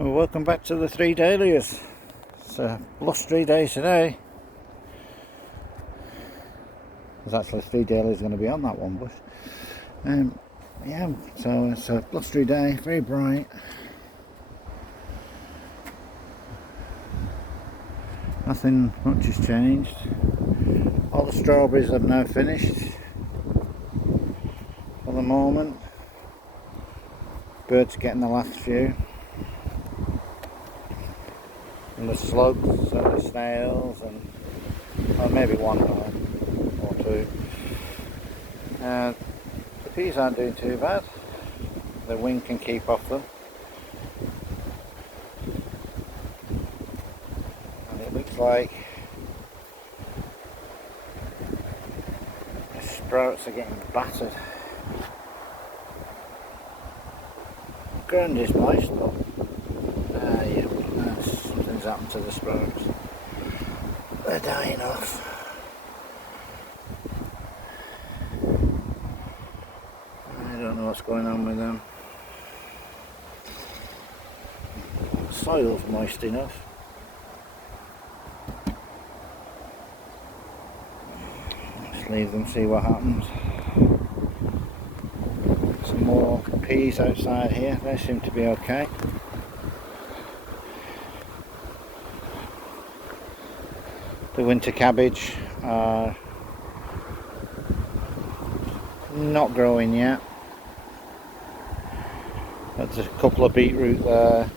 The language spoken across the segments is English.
Well, welcome back to the 3 dahlias. It's a blustery day today. There's actually 3 dahlias going to be on that one bush. Yeah, so it's a blustery day, very bright. Nothing much has changed. All the strawberries have now finished for the moment. Birds are getting the last few. And the slugs and the snails and maybe one or two. The peas aren't doing too bad. The wind can keep off them. And it looks like the sprouts are getting battered. The ground is moist though. Yeah, something's happened to the sprouts. They're dying off. I don't know what's going on with them. The soil's moist enough. Let's leave them, see what happens. Some more peas outside here, they seem to be okay. The winter cabbage are not growing yet. There's a couple of beetroot there,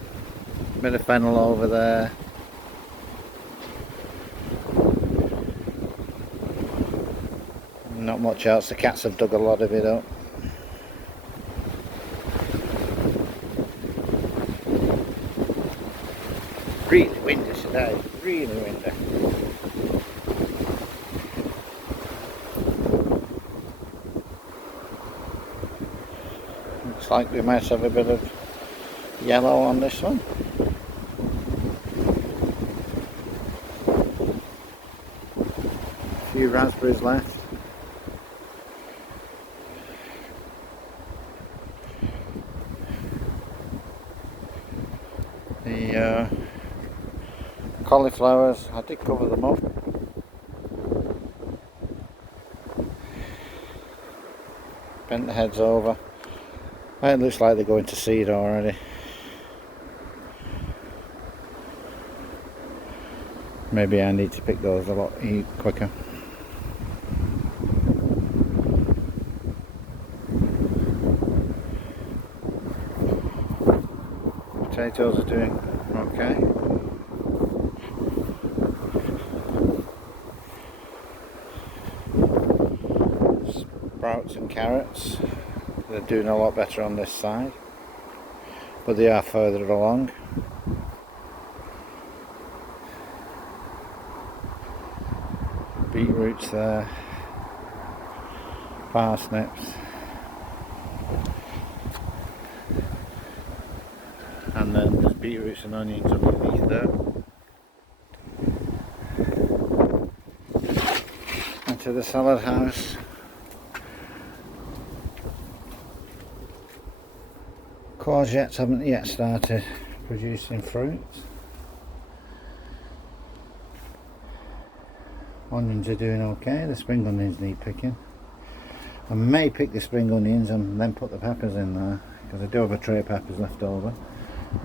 a bit of fennel over there. Not much else, the cats have dug a lot of it up. Really windy today, really windy. Looks like we might have a bit of yellow on this one. A few raspberries left. The cauliflowers, I did cover them up. Bent the heads over. It looks like they're going to seed already. Maybe I need to pick those a lot quicker. Potatoes are doing okay. Sprouts and carrots, they're doing a lot better on this side, but they are further along. Beetroots there, parsnips, and then there's beetroots and onions underneath there. Into the salad house. Courgettes haven't yet started producing fruits. Onions are doing okay, the spring onions need picking. I may pick the spring onions and then put the peppers in there, because I do have a tray of peppers left over.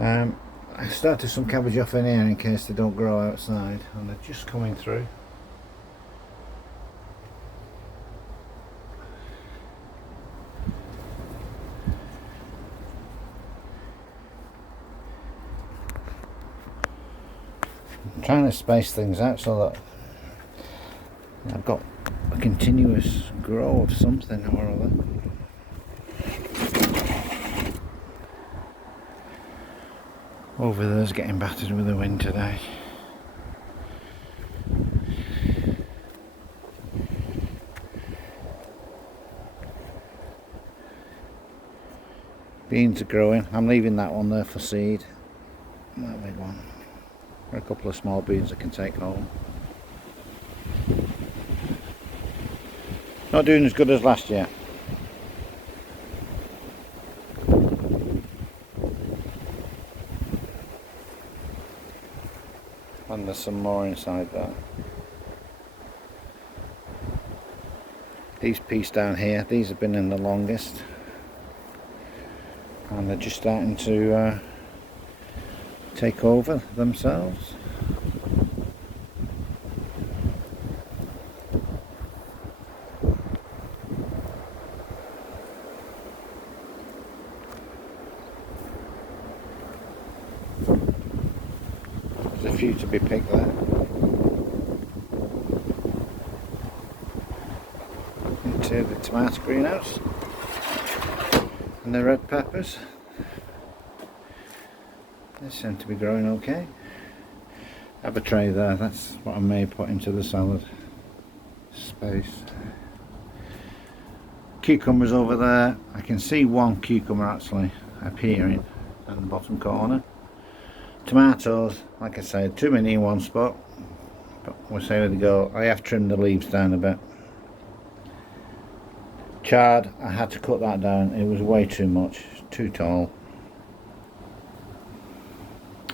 I started some cabbage off in here in case they don't grow outside, and they're just coming through. I'm trying to space things out so that I've got a continuous grow of something or other. Over there's getting battered with the wind today. Beans are growing. I'm leaving that one there for seed. That big one. A couple of small beans I can take home. Not doing as good as last year. And there's some more inside there. These pieces down here, these have been in the longest, and they're just starting to take over themselves. There's a few to be picked there. Into the tomato greenhouse and the red peppers. They seem to be growing okay. Have a tray there, that's what I may put into the salad space. Cucumbers over there. I can see one cucumber actually appearing in the bottom corner. Tomatoes, like I said, too many in one spot, but we'll see where they go. I have trimmed the leaves down a bit. Chard, I had to cut that down, it was way too much, too tall.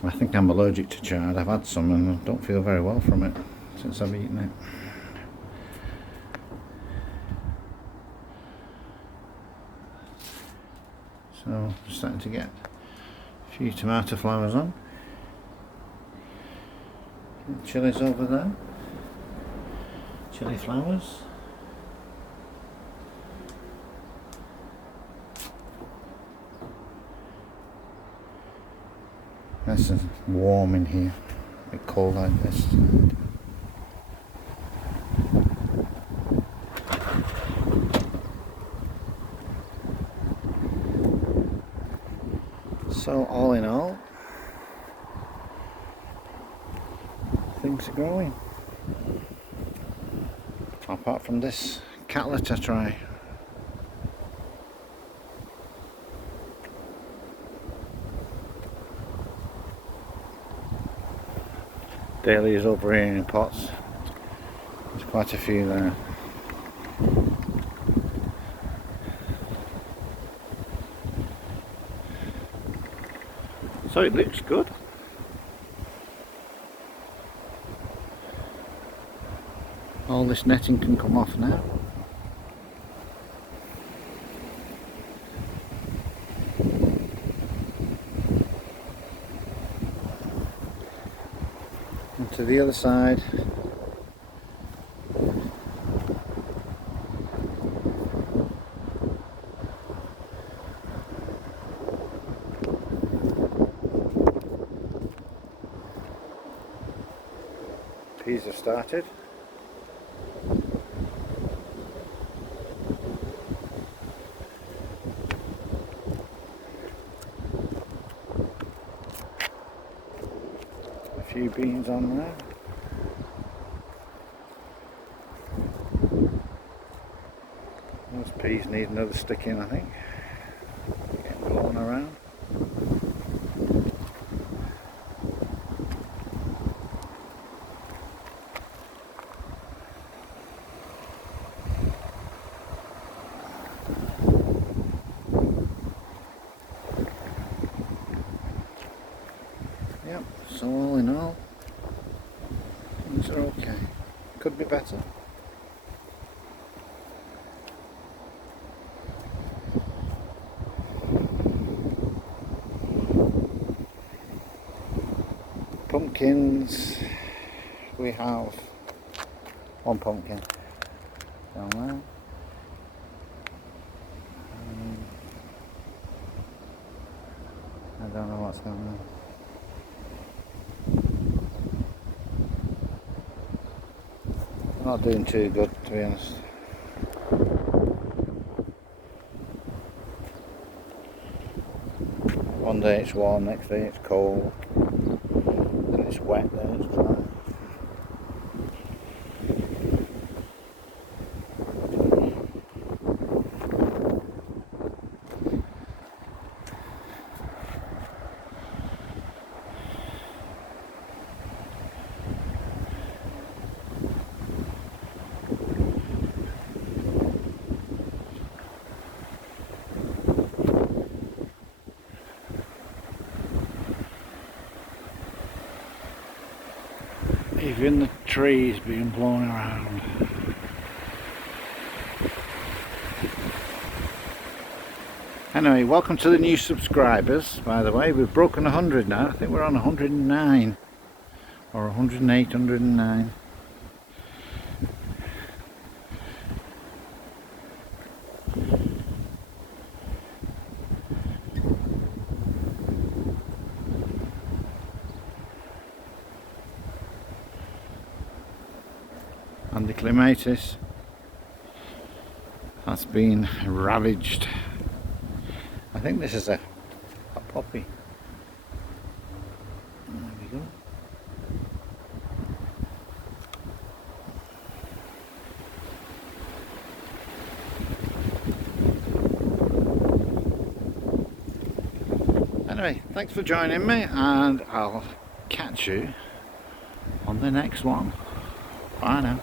I think I'm allergic to chard. I've had some and I don't feel very well from it since I've eaten it. So I'm starting to get a few tomato flowers on. Chilies over there. Chili flowers. This is warm in here, a bit cold like this. So all in all, things are growing. Apart from this catlet I try. Dahlias over here in pots. There's quite a few there. So it looks good. All this netting can come off now. And to the other side. Peas have started. A few beans on there. Those peas need another stick in, I think. Getting blown around. Yep, so all in all, things are okay. Could be better. Pumpkins, we have one pumpkin down there. I don't know what's down there. Not doing too good, to be honest. One day it's warm, next day it's cold, then it's wet, then it's dry. Even the trees being blown around. Anyway, welcome to the new subscribers, by the way. We've broken 100 now. I think we're on 109 or 108, 109. And the clematis has been ravaged. I think this is a poppy. There we go. Anyway, thanks for joining me, and I'll catch you on the next one. Bye now.